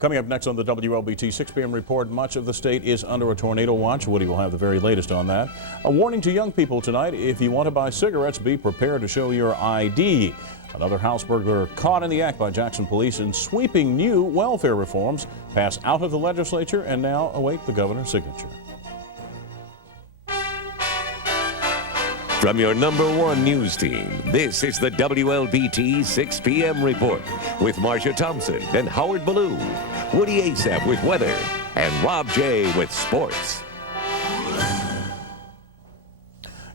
Coming up next on the WLBT 6 p.m. report, much of the state is under a tornado watch. Woody will have the very latest on that. A warning to young people tonight: if you want to buy cigarettes, be prepared to show your ID. Another house burglar caught in the act by Jackson police, and sweeping new welfare reforms pass out of the legislature and now await the governor's signature. From your #1 news team, this is the WLBT 6 p.m. report with Marcia Thompson and Howard Ballou, Woody Asap with weather, and Rob J with sports.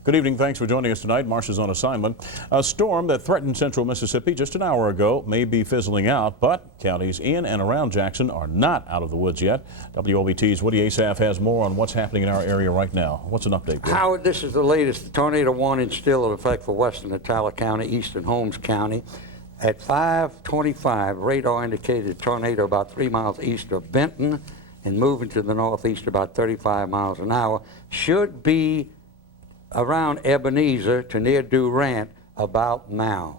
Good evening. Thanks for joining us tonight. Marcia's on assignment. A storm that threatened central Mississippi just an hour ago may be fizzling out, but counties in and around Jackson are not out of the woods yet. WLBT's Woody Asaf has more on what's happening in our area right now. What's an update, Woody? Howard, this is the latest. The tornado warning still in effect for western Natala County, eastern Holmes County. At 5:25, radar indicated a tornado about 3 miles east of Benton and moving to the northeast about 35 miles an hour. Should be around Ebenezer to near Durant about now.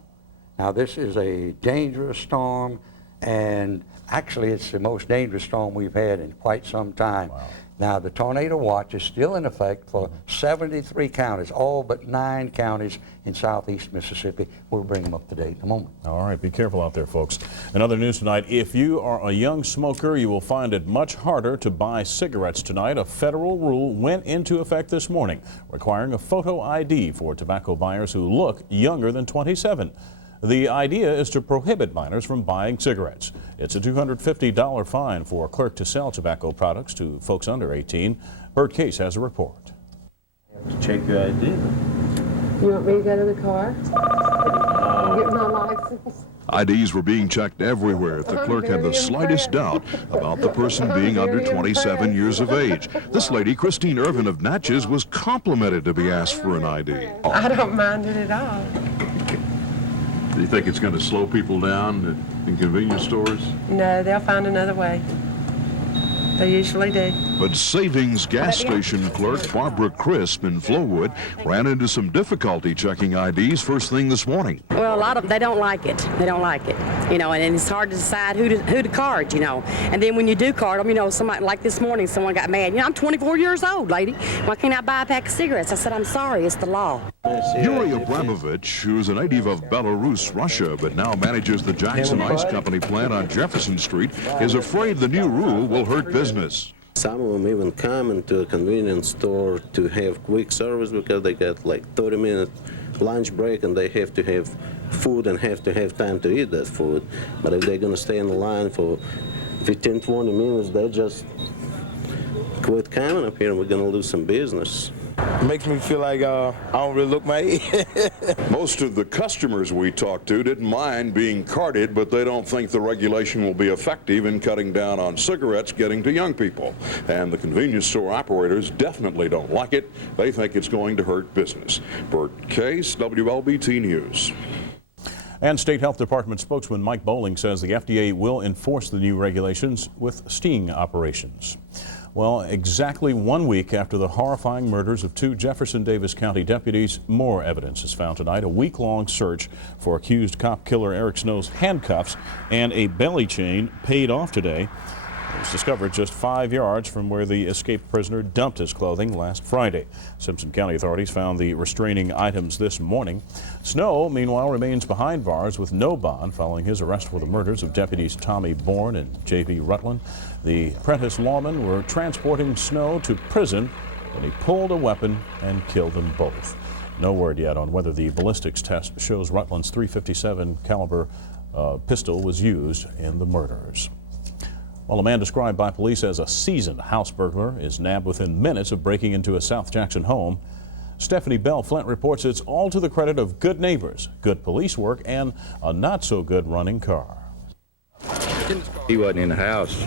Now, this is a dangerous storm, and actually it's the most dangerous storm we've had in quite some time. Wow. Now, the tornado watch is still in effect for 73 counties, all but 9 counties in southeast Mississippi. We'll bring them up to date in a moment. All right, be careful out there, folks. In other news tonight, if you are a young smoker, you will find it much harder to buy cigarettes tonight. A federal rule went into effect this morning, requiring a photo ID for tobacco buyers who look younger than 27. The idea is to prohibit minors from buying cigarettes. It's a $250 fine for a clerk to sell tobacco products to folks under 18. Bert Case has a report. Check your ID. You want me to go to the car? Get my license? IDs were being checked everywhere if the clerk had the slightest doubt about the person being under 27 years of age. This lady, Christine Irvin of Natchez, was complimented to be asked for an ID. I don't mind it at all. Do you think it's going to slow people down in convenience stores? No, they'll find another way. They usually do. But Savings gas station clerk Barbara Crisp in Flowood ran into some difficulty checking IDs first thing this morning. Well, a lot of them, they don't like it. They don't like it, you know, and it's hard to decide who to card, you know. And then when you do card them, you know, somebody, like this morning, someone got mad. You know, I'm 24 years old, lady. Why can't I buy a pack of cigarettes? I said, I'm sorry, it's the law. Yuri Abramovich, who's a native of Belarus, Russia, but now manages the Jackson Ice Company plant on Jefferson Street, is afraid the new rule will hurt business. Some of them even come into a convenience store to have quick service because they got like 30-minute lunch break and they have to have food and have to have time to eat that food. But if they're going to stay in the line for 15, 20 minutes, they just quit coming up here and we're going to lose some business. It makes me feel like I don't really look my age. Most of the customers we talked to didn't mind being carded, but they don't think the regulation will be effective in cutting down on cigarettes getting to young people. And the convenience store operators definitely don't like it. They think it's going to hurt business. Bert Case, WLBT News. And State Health Department spokesman Mike Bowling says the FDA will enforce the new regulations with sting operations. Well, exactly 1 week after the horrifying murders of 2 Jefferson Davis County deputies, more evidence is found tonight. A week-long search for accused cop killer Eric Snow's handcuffs and a belly chain paid off today. It was discovered just 5 yards from where the escaped prisoner dumped his clothing last Friday. Simpson County authorities found the restraining items this morning. Snow, meanwhile, remains behind bars with no bond following his arrest for the murders of deputies Tommy Bourne and J.B. Rutland. The Prentice lawmen were transporting Snow to prison when he pulled a weapon and killed them both. No word yet on whether the ballistics test shows Rutland's .357 caliber pistol was used in the murders. Well, a man described by police as a seasoned house burglar is nabbed within minutes of breaking into a South Jackson home. Stephanie Bell Flint reports it's all to the credit of good neighbors, good police work, and a not-so-good running car. He wasn't in the house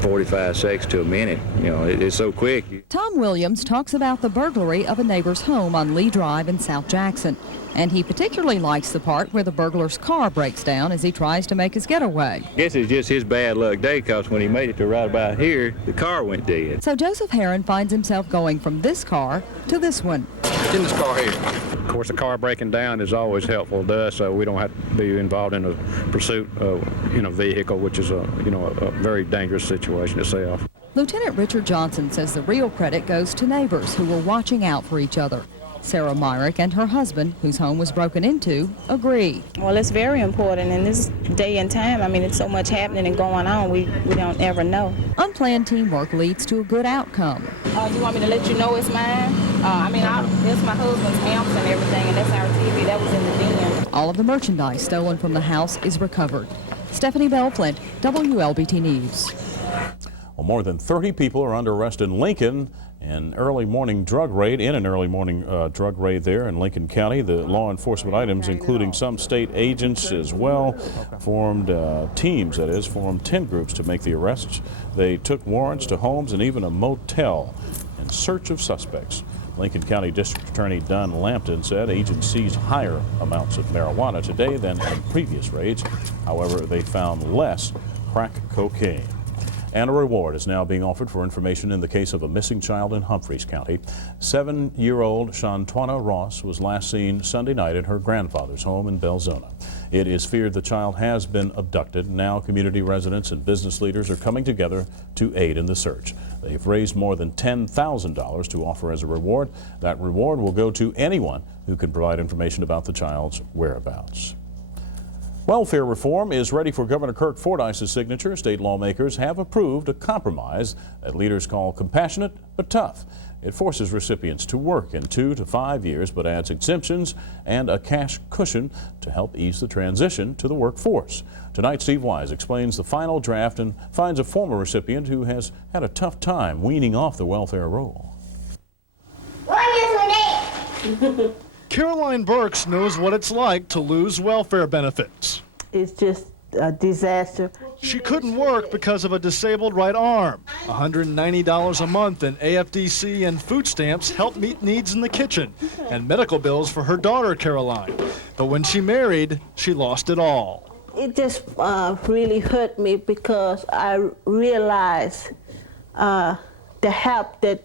45 seconds to a minute. You know, it's so quick. Tom Williams talks about the burglary of a neighbor's home on Lee Drive in South Jackson. And he particularly likes the part where the burglar's car breaks down as he tries to make his getaway. I guess it's just his bad luck day, because when he made it to right about here, the car went dead. So Joseph Heron finds himself going from this car to this one. What's in this car here? course, a car breaking down is always helpful to us, so we don't have to be involved in a pursuit of, vehicle, which is a very dangerous situation itself. Lieutenant Richard Johnson says the real credit goes to neighbors who were watching out for each other. Sarah Myrick and her husband, whose home was broken into, agree. Well, it's very important in this day and time. I mean, it's so much happening and going on, we don't ever know. Unplanned teamwork leads to a good outcome. You want me to let you know it's mine? It's my husband's amps and everything, and that's our TV. That was in the den. All of the merchandise stolen from the house is recovered. Stephanie Bellflint, WLBT News. Well, more than 30 people are under arrest in Lincoln in an early morning drug raid there in Lincoln County. The law enforcement items, including some state agents as well, formed teams, formed 10 groups to make the arrests. They took warrants to homes and even a motel in search of suspects. Lincoln County District Attorney Don Lampton said agents seized higher amounts of marijuana today than in previous raids. However, they found less crack cocaine. And a reward is now being offered for information in the case of a missing child in Humphreys County. 7-year-old Shantwana Ross was last seen Sunday night at her grandfather's home in Belzona. It is feared the child has been abducted. Now community residents and business leaders are coming together to aid in the search. They've raised more than $10,000 to offer as a reward. That reward will go to anyone who can provide information about the child's whereabouts. Welfare reform is ready for Governor Kirk Fordyce's signature. State lawmakers have approved a compromise that leaders call compassionate but tough. It forces recipients to work in 2 to 5 years but adds exemptions and a cash cushion to help ease the transition to the workforce. Tonight, Steve Wise explains the final draft and finds a former recipient who has had a tough time weaning off the welfare roll. Caroline Burks knows what it's like to lose welfare benefits. It's just a disaster. She couldn't work because of a disabled right arm. $190 a month in AFDC and food stamps help meet needs in the kitchen and medical bills for her daughter, Caroline. But when she married, she lost it all. It just really hurt me because I realized the help that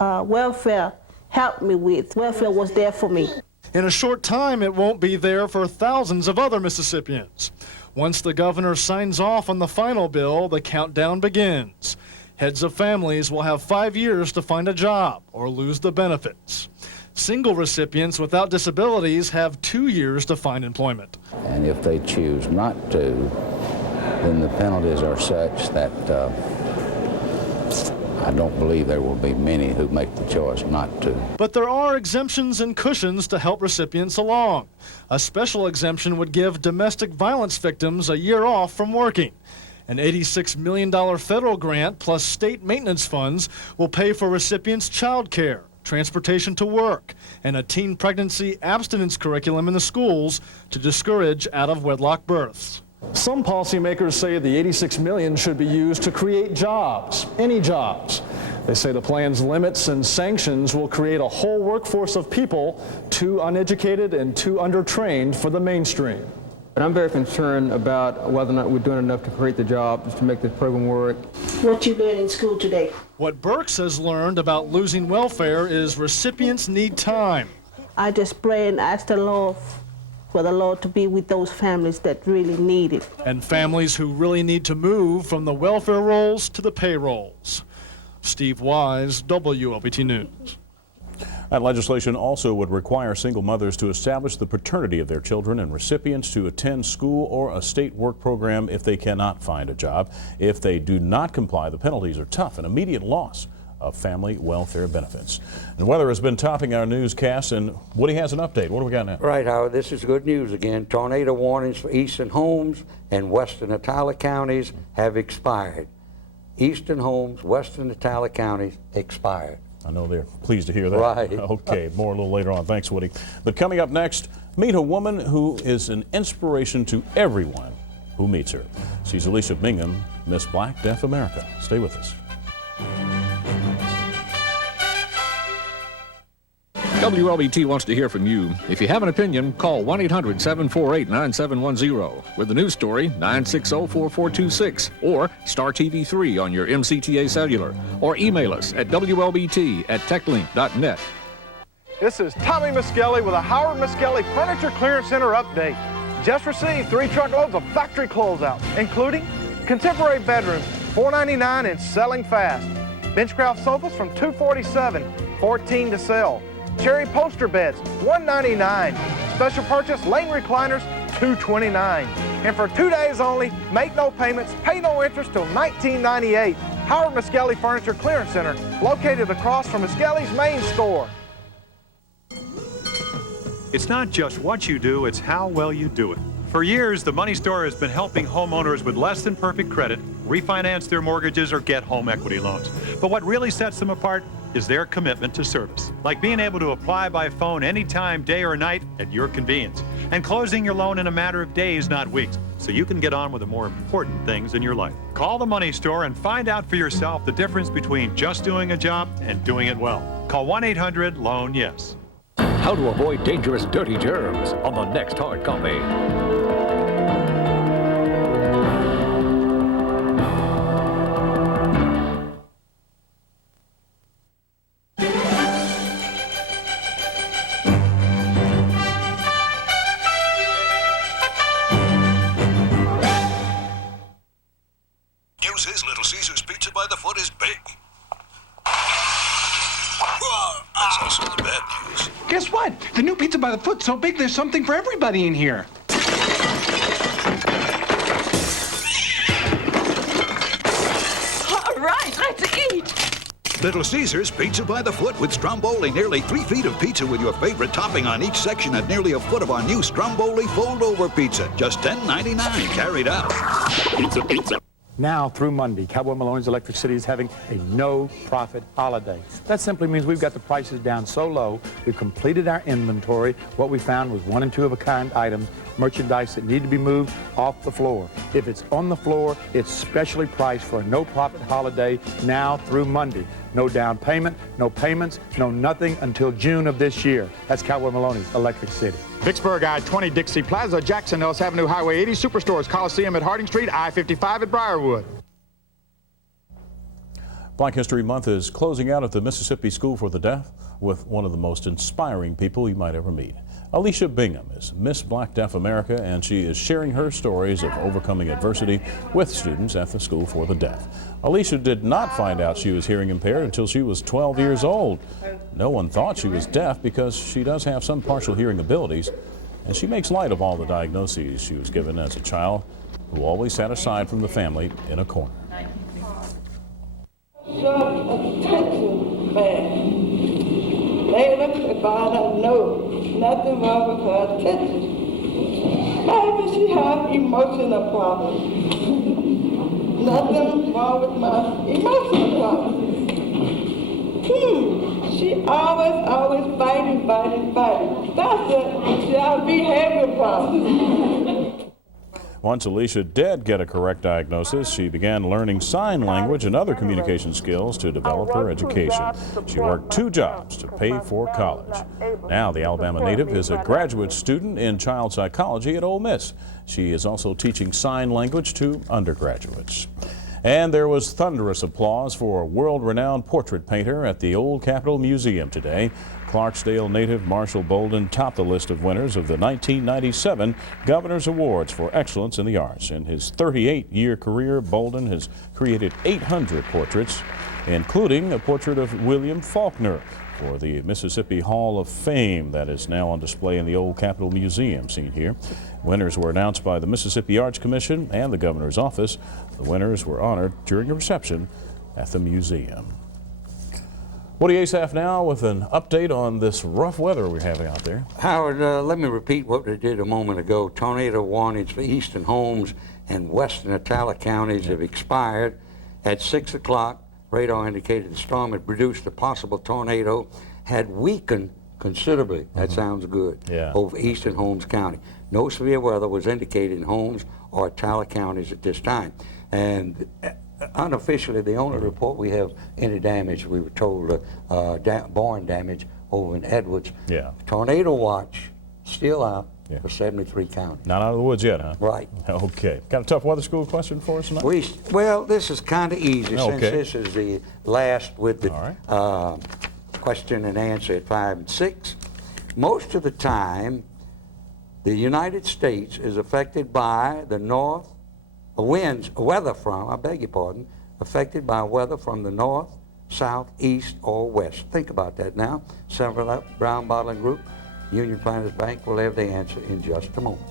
welfare helped me with. Welfare was there for me. In a short time, it won't be there for thousands of other Mississippians. Once the governor signs off on the final bill, the countdown begins. Heads of families will have 5 years to find a job or lose the benefits. Single recipients without disabilities have 2 years to find employment. And if they choose not to, then the penalties are such that I don't believe there will be many who make the choice not to. But there are exemptions and cushions to help recipients along. A special exemption would give domestic violence victims a year off from working. An $86 million federal grant plus state maintenance funds will pay for recipients' child care, transportation to work, and a teen pregnancy abstinence curriculum in the schools to discourage out-of-wedlock births. Some policymakers say the $86 million should be used to create jobs, any jobs. They say the plan's limits and sanctions will create a whole workforce of people too uneducated and too undertrained for the mainstream. But I'm very concerned about whether or not we're doing enough to create the jobs to make this program work. What you learned in school today? What Burks has learned about losing welfare is recipients need time. I just pray and ask the Lord for the Lord to be with those families that really need it. And families who really need to move from the welfare rolls to the payrolls. Steve Wise, WLBT News. That legislation also would require single mothers to establish the paternity of their children and recipients to attend school or a state work program if they cannot find a job. If they do not comply, the penalties are tough, an immediate loss of family welfare benefits. And weather has been topping our newscast, and Woody has an update. What do we got now? Right, Howard, this is good news again. Tornado warnings for Eastern Holmes and Western Natala counties have expired. Eastern Holmes, Western Natala counties expired. I know they're pleased to hear that. Right. Okay, more a little later on. Thanks, Woody. But coming up next, meet a woman who is an inspiration to everyone who meets her. She's Alicia Bingham, Miss Black Deaf America. Stay with us. WLBT wants to hear from you. If you have an opinion, call 1-800-748-9710 with the news story 960-4426 or Star TV 3 on your MCTA cellular, or email us at WLBT@techlink.net. This is Tommy Miskelly with a Howard Miskelly Furniture Clearance Center update. Just received 3 truckloads of factory closeouts, including contemporary bedrooms, $4.99 and selling fast. Benchcraft sofas from $247, 14 to sell. Cherry poster beds, $199. Special purchase lane recliners, $229. And for 2 days only, make no payments, pay no interest till $19.98. Howard Miskelly Furniture Clearance Center, located across from Miskelly's main store. It's not just what you do, it's how well you do it. For years, the Money Store has been helping homeowners with less than perfect credit refinance their mortgages or get home equity loans. But what really sets them apart is their commitment to service, like being able to apply by phone anytime, day or night, at your convenience, and closing your loan in a matter of days, not weeks, so you can get on with the more important things in your life. Call the Money Store and find out for yourself the difference between just doing a job and doing it well. Call 1-800-LOAN-YES. How to avoid dangerous dirty germs on the next Hard Copy. News is Little Caesar's Pizza by the Foot is big. That's also the bad news. Guess what? The new Pizza by the Foot's so big there's something for everybody in here. All right, let's eat. Little Caesar's Pizza by the Foot with Stromboli. Nearly 3 feet of pizza with your favorite topping on each section and nearly a foot of our new Stromboli fold-over pizza. Just $10.99 carried out. Pizza, pizza. Now through Monday, Cowboy Maloney's Electric City is having a no-profit holiday. That simply means we've got the prices down so low, we've completed our inventory. What we found was 1- and 2-of-a-kind items, merchandise that need to be moved off the floor. If it's on the floor, it's specially priced for a no-profit holiday now through Monday. No down payment, no payments, no nothing until June of this year. That's Cowboy Maloney's Electric City. Vicksburg, I-20, Dixie Plaza, Jackson, Ellis Avenue, Highway 80, Superstores, Coliseum at Harding Street, I-55 at Briarwood. Black History Month is closing out at the Mississippi School for the Deaf with one of the most inspiring people you might ever meet. Alicia Bingham is Miss Black Deaf America, and she is sharing her stories of overcoming adversity with students at the School for the Deaf. Alicia did not find out she was hearing impaired until she was 12 years old. No one thought she was deaf because she does have some partial hearing abilities, and she makes light of all the diagnoses she was given as a child, who always sat aside from the family in a corner. Attention, man. Later, if I don't know nothing wrong with her attention. Maybe she has emotional problems. Nothing wrong with my emotional problems. She always fighting. That's it. She has behavioral problems. Once Alicia did get a correct diagnosis, she began learning sign language and other communication skills to develop her education. She worked 2 jobs to pay for college. Now the Alabama native is a graduate student in child psychology at Ole Miss. She is also teaching sign language to undergraduates. And there was thunderous applause for a world-renowned portrait painter at the Old Capitol Museum today. Clarksdale native Marshall Bolden topped the list of winners of the 1997 Governor's Awards for Excellence in the Arts. In his 38-year career, Bolden has created 800 portraits, including a portrait of William Faulkner for the Mississippi Hall of Fame that is now on display in the Old Capitol Museum, seen here. Winners were announced by the Mississippi Arts Commission and the governor's office. The winners were honored during a reception at the museum. Woody Asaf now with an update on this rough weather we're having out there. Howard, let me repeat what we did a moment ago. Tornado warnings for eastern Holmes and western Atala counties have expired. At 6 o'clock, radar indicated the storm had produced a possible tornado, had weakened considerably. That sounds good. Over eastern Holmes County. No severe weather was indicated in Holmes or Atala counties at this time. And unofficially, the only report we have any damage, we were told barn damage over in Edwards. Tornado watch still out for 73 counties. Not out of the woods yet, huh? Right. Okay. Got a tough weather school question for us tonight? Well, this is kind of easy since this is the last with the question and answer at 5 and 6. Most of the time, the United States is affected by the weather from, I beg your pardon, affected by weather from the north, south, east, or west. Think about that now. 7-Up Brown Bottling Group, Union Planters Bank will have the answer in just a moment.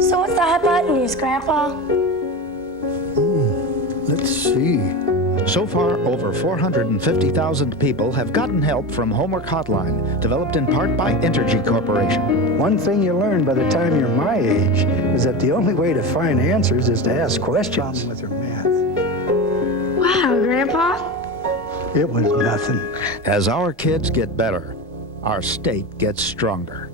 So what's the hot button news, Grandpa? Let's see. So far, over 450,000 people have gotten help from Homework Hotline, developed in part by Entergy Corporation. One thing you learn by the time you're my age is that the only way to find answers is to ask questions. With her math. Wow, Grandpa. It was nothing. As our kids get better, our state gets stronger.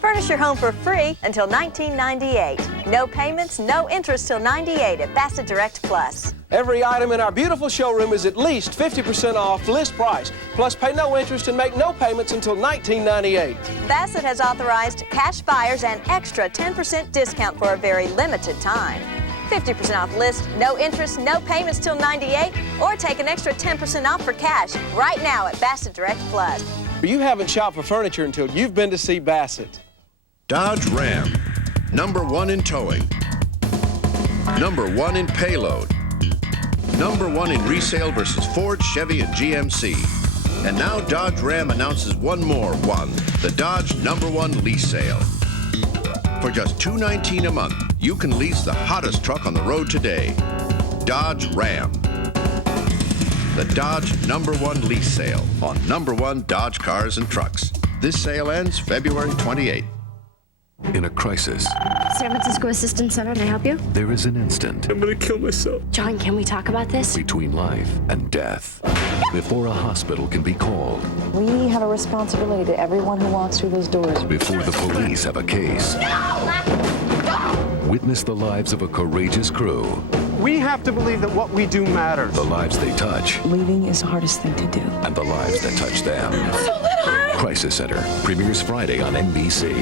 Furnish your home for free until 1998. No payments, no interest till 98 at Bassett Direct Plus. Every item in our beautiful showroom is at least 50% off list price. Plus, pay no interest and make no payments until 1998. Bassett has authorized cash buyers an extra 10% discount for a very limited time. 50% off list, no interest, no payments till 98, or take an extra 10% off for cash right now at Bassett Direct Plus. You haven't shopped for furniture until you've been to see Bassett. Dodge Ram, #1 in towing, #1 in payload, #1 in resale versus Ford, Chevy, and GMC. And now Dodge Ram announces one more one, the Dodge #1 lease sale. For just $219 a month, you can lease the hottest truck on the road today, Dodge Ram. The Dodge #1 lease sale on #1 Dodge cars and trucks. This sale ends February 28th. In a crisis, San Francisco Assistance Center, can I help you? there is an instant I'm gonna kill myself. John, can we talk about this? between life and death. Before a hospital can be called, We have a responsibility to everyone who walks through those doors. before the police have a case. Witness the lives of a courageous crew, We have to believe that what we do matters. the lives they touch, Leaving is the hardest thing to do. and the lives that touch them. Crisis Center premieres Friday on NBC.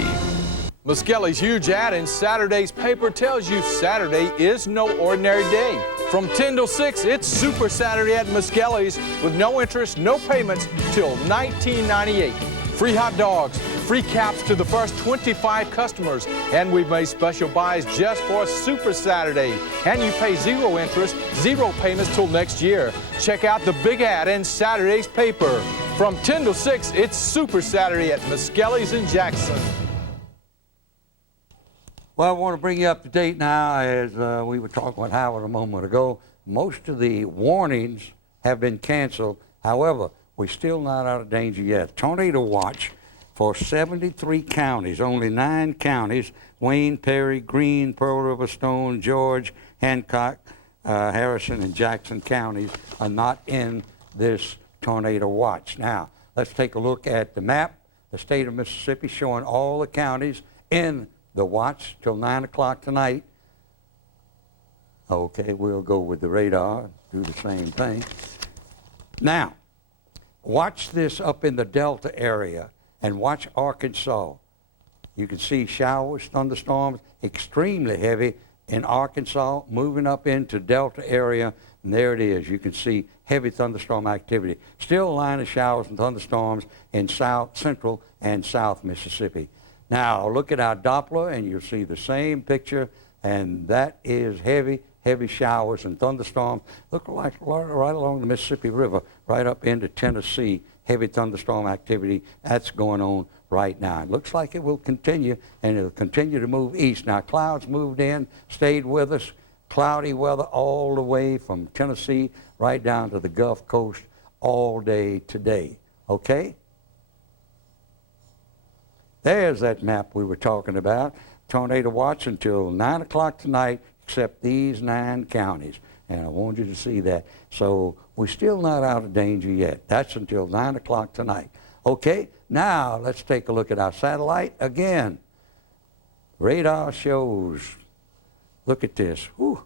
Muskelly's huge ad in Saturday's paper tells you Saturday is no ordinary day. From 10 till 6, it's Super Saturday at Muskelly's with no interest, no payments till 1998. Free hot dogs, free caps to the first 25 customers, and we've made special buys just for Super Saturday. And you pay zero interest, zero payments till next year. Check out the big ad in Saturday's paper. From 10 till 6, it's Super Saturday at Muskelly's in Jackson. Well, I want to bring you up to date now, as we were talking with Howard a moment ago. Most of the warnings have been canceled. However, we're still not out of danger yet. Tornado watch for 73 counties, only 9 counties, Wayne, Perry, Greene, Pearl River, Stone, George, Hancock, Harrison, and Jackson counties are not in this tornado watch. Now, let's take a look at the map, the state of Mississippi, showing all the counties in the watch till 9 o'clock tonight. Okay, we'll go with the radar, do the same thing. Now, watch this up in the Delta area and watch Arkansas. You can see showers, thunderstorms, extremely heavy in Arkansas, moving up into Delta area, and there it is. You can see heavy thunderstorm activity. Still a line of showers and thunderstorms in central and south Mississippi. Now, look at our Doppler, and you'll see the same picture, and that is heavy showers and thunderstorms. Look like right along the Mississippi River, right up into Tennessee, heavy thunderstorm activity. That's going on right now. It looks like it will continue, and it'll continue to move east. Now, clouds moved in, stayed with us, cloudy weather all the way from Tennessee right down to the Gulf Coast all day today. Okay? There's that map we were talking about. Tornado watch until 9 o'clock tonight, except these 9 counties. And I want you to see that. So we're still not out of danger yet. That's until 9 o'clock tonight. Okay, now let's take a look at our satellite again. Radar shows, look at this. Whew.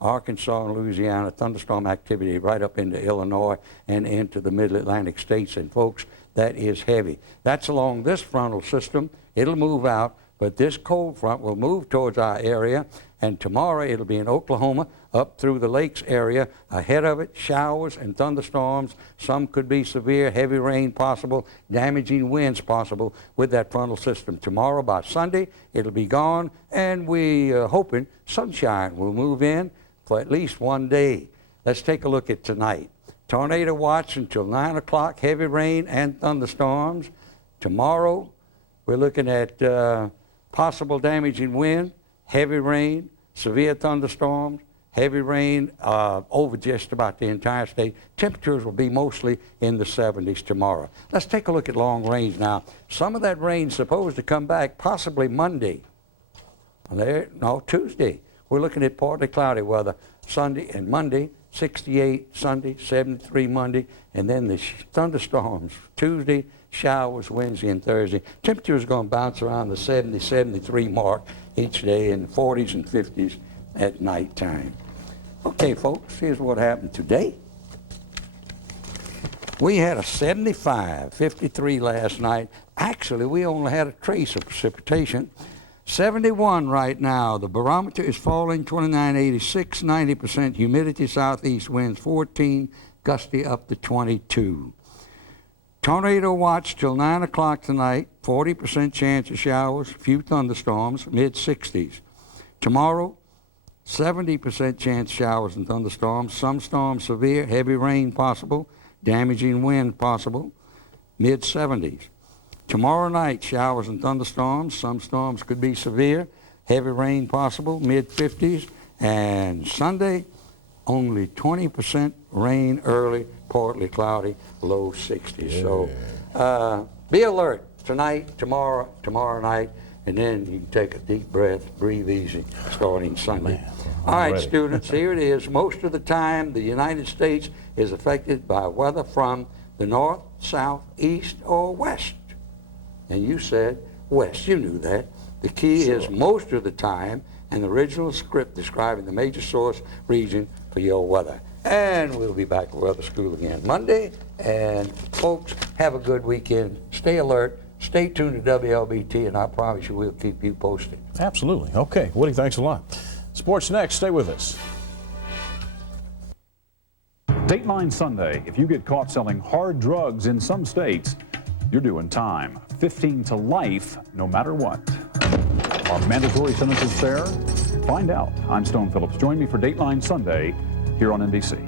Arkansas and Louisiana, thunderstorm activity right up into Illinois and into the Mid-Atlantic states. And folks, that is heavy. That's along this frontal system. It'll move out, but this cold front will move towards our area, and tomorrow it'll be in Oklahoma, up through the lakes area. Ahead of it, showers and thunderstorms. Some could be severe, heavy rain possible, damaging winds possible with that frontal system. Tomorrow by Sunday, it'll be gone, and we are hoping sunshine will move in for at least one day. Let's take a look at tonight. Tornado watch until 9 o'clock, heavy rain and thunderstorms. Tomorrow, we're looking at possible damaging wind, heavy rain, severe thunderstorms, heavy rain over just about the entire state. Temperatures will be mostly in the 70s tomorrow. Let's take a look at long range now. Some of that rain's supposed to come back possibly Monday. Tuesday. We're looking at partly cloudy weather Sunday and Monday, 68 Sunday, 73 Monday, and then the thunderstorms Tuesday, showers Wednesday and Thursday. Temperatures are going to bounce around the 70, 73 mark each day, in the 40s and 50s at nighttime. Okay, folks, here's what happened today. We had a 75, 53 last night. Actually, we only had a trace of precipitation. 71 right now. The barometer is falling, 29.86, 90% humidity, southeast winds 14, gusty up to 22. Tornado watch till 9 o'clock tonight, 40% chance of showers, few thunderstorms, mid-60s. Tomorrow, 70% chance showers and thunderstorms, some storms severe, heavy rain possible, damaging wind possible, mid-70s. Tomorrow night, showers and thunderstorms. Some storms could be severe. Heavy rain possible, mid-50s. And Sunday, only 20% rain early, partly cloudy, low 60s. Yeah. So be alert tonight, tomorrow night, and then you can take a deep breath, breathe easy, starting Sunday. Man, all right, ready. Students, here it is. Most of the time, the United States is affected by weather from the north, south, east, or west. And you said west. You knew that. The key is most of the time, an original script describing the major source region for your weather. And we'll be back at Weather School again Monday. And folks, have a good weekend. Stay alert. Stay tuned to WLBT, and I promise you we'll keep you posted. Absolutely. Okay. Woody, thanks a lot. Sports next. Stay with us. Dateline Sunday. If you get caught selling hard drugs in some states, you're doing time. 15 to life, no matter what. Are mandatory sentences fair? Find out. I'm Stone Phillips. Join me for Dateline Sunday here on NBC.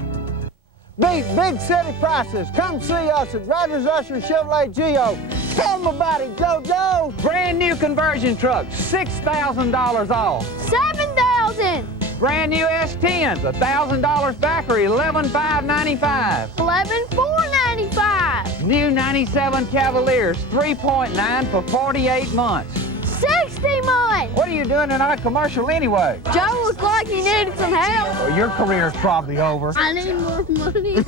Beat big city prices. Come see us at Rogers Usher Chevrolet Geo. Tell them about it, Joe. Brand new conversion truck, $6,000 off. $7,000. Brand new S10s, $1,000 factory, $11,595. $11,495. New 97 Cavaliers, 3.9 for 48 months. 60 months. What are you doing in our commercial anyway? Joe looked like he needed some help. Well, your career's probably over. I need more money.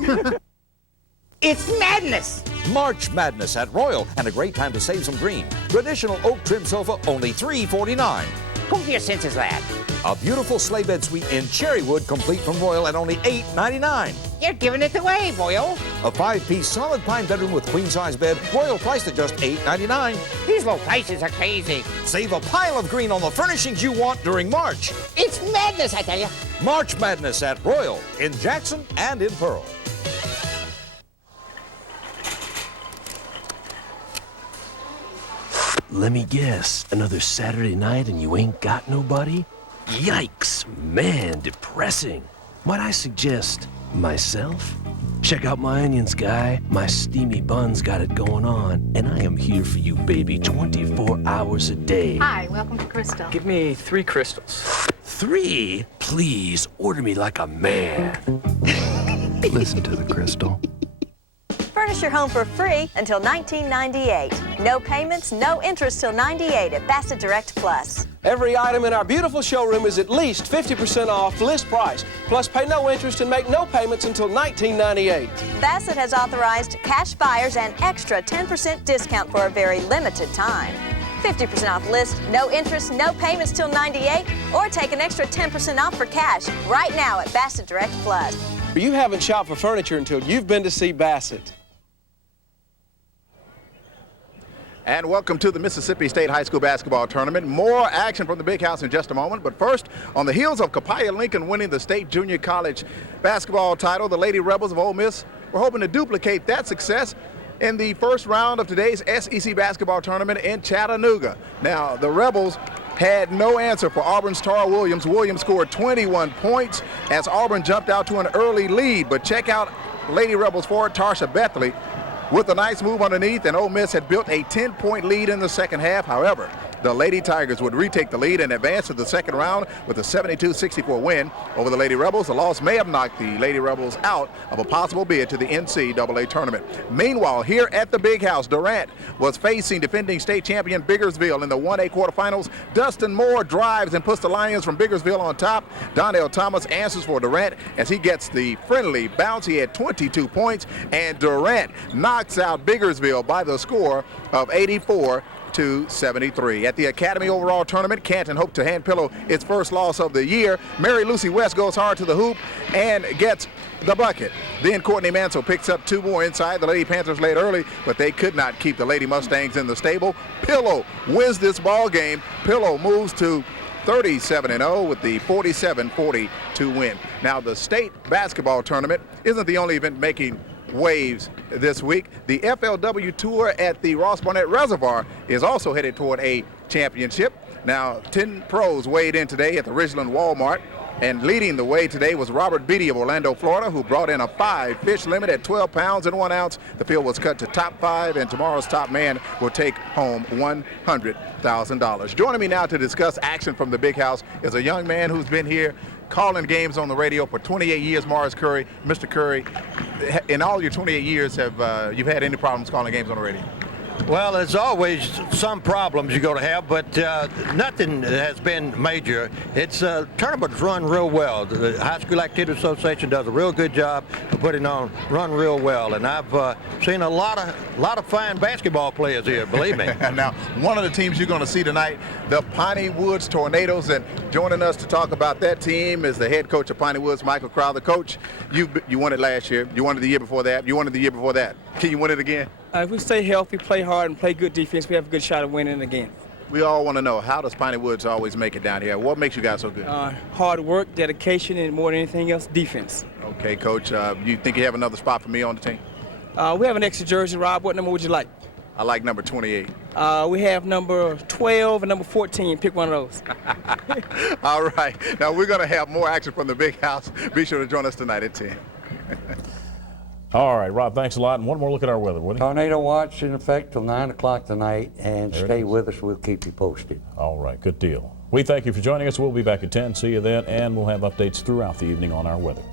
It's madness! March Madness at Royal, and a great time to save some green. Traditional oak trim sofa, only $349. Who here senses that? A beautiful sleigh bed suite in cherry wood, complete from Royal at only $899. You're giving it away, Royal. A 5-piece solid pine bedroom with queen-size bed, Royal priced at just $899. These low prices are crazy. Save a pile of green on the furnishings you want during March. It's madness, I tell you. March Madness at Royal, in Jackson and in Pearl. Let me guess, another Saturday night and you ain't got nobody? Yikes, man, depressing. Might I suggest myself? Check out my onions, guy. My steamy bun's got it going on, and I am here for you, baby, 24 hours a day. Hi, welcome to Crystal. Give me 3 crystals. 3? Please, order me like a man. Listen to the crystal. Furnish your home for free until 1998. No payments, no interest till 98 at Bassett Direct Plus. Every item in our beautiful showroom is at least 50% off list price. Plus, pay no interest and make no payments until 1998. Bassett has authorized cash buyers and extra 10% discount for a very limited time. 50% off list, no interest, no payments till 98, or take an extra 10% off for cash right now at Bassett Direct Plus. You haven't shopped for furniture until you've been to see Bassett. And welcome to the Mississippi State High School Basketball Tournament. More action from the Big House in just a moment. But first, on the heels of Copiah Lincoln winning the state junior college basketball title, the Lady Rebels of Ole Miss were hoping to duplicate that success in the first round of today's SEC basketball tournament in Chattanooga. Now, the Rebels had no answer for Auburn's Tara Williams. Williams scored 21 points as Auburn jumped out to an early lead. But check out Lady Rebels forward Tarsha Bethley with a nice move underneath, and Ole Miss had built a 10-point lead in the second half. However, the Lady Tigers would retake the lead and advance to the second round with a 72-64 win over the Lady Rebels. The loss may have knocked the Lady Rebels out of a possible bid to the NCAA tournament. Meanwhile, here at the Big House, Durant was facing defending state champion Biggersville in the 1A quarterfinals. Dustin Moore drives and puts the Lions from Biggersville on top. Donnell Thomas answers for Durant as he gets the friendly bounce. He had 22 points, and Durant knocks out Biggersville by the score of 84-73. At the Academy Overall Tournament, Canton hoped to hand pillow its first loss of the year. Mary Lucy West goes hard to the hoop and gets the bucket. Then Courtney Mansell picks up two more inside. The Lady Panthers led early, but they could not keep the Lady Mustangs in the stable. Pillow wins this ball game. Pillow moves to 37-0 with the 47-42 win. Now, the state basketball tournament isn't the only event making waves this week. The FLW Tour at the Ross Barnett Reservoir is also headed toward a championship. Now, 10 pros weighed in today at the Ridgeland Walmart, and leading the way today was Robert Beatty of Orlando, Florida, who brought in a 5-fish limit at 12 pounds and 1 ounce. The field was cut to top 5, and tomorrow's top man will take home $100,000. Joining me now to discuss action from the Big House is a young man who's been here calling games on the radio for 28 years, Morris Curry. Mr. Curry, in all your 28 years, have you had any problems calling games on the radio? Well, there's always some problems you're going to have, but nothing has been major. It's tournaments run real well. The High School Activity Association does a real good job of putting on, run real well, and I've seen a lot of fine basketball players here, believe me. Now, one of the teams you're going to see tonight, the Piney Woods Tornadoes, and joining us to talk about that team is the head coach of Piney Woods, Michael Crowther. Coach, you won it last year. You won it the year before that. You won it the year before that. Can you win it again? If we stay healthy, play hard, and play good defense, we have a good shot at winning again. We all want to know, how does Piney Woods always make it down here? What makes you guys so good? Hard work, dedication, and more than anything else, defense. Okay, Coach, you think you have another spot for me on the team? We have an extra jersey, Rob. What number would you like? I like number 28. We have number 12 and number 14. Pick one of those. All right. Now, we're going to have more action from the Big House. Be sure to join us tonight at 10. All right, Rob, thanks a lot. And one more look at our weather, would you? Tornado watch in effect till 9 o'clock tonight, and stay with us. We'll keep you posted. All right, good deal. We thank you for joining us. We'll be back at 10. See you then, and we'll have updates throughout the evening on our weather.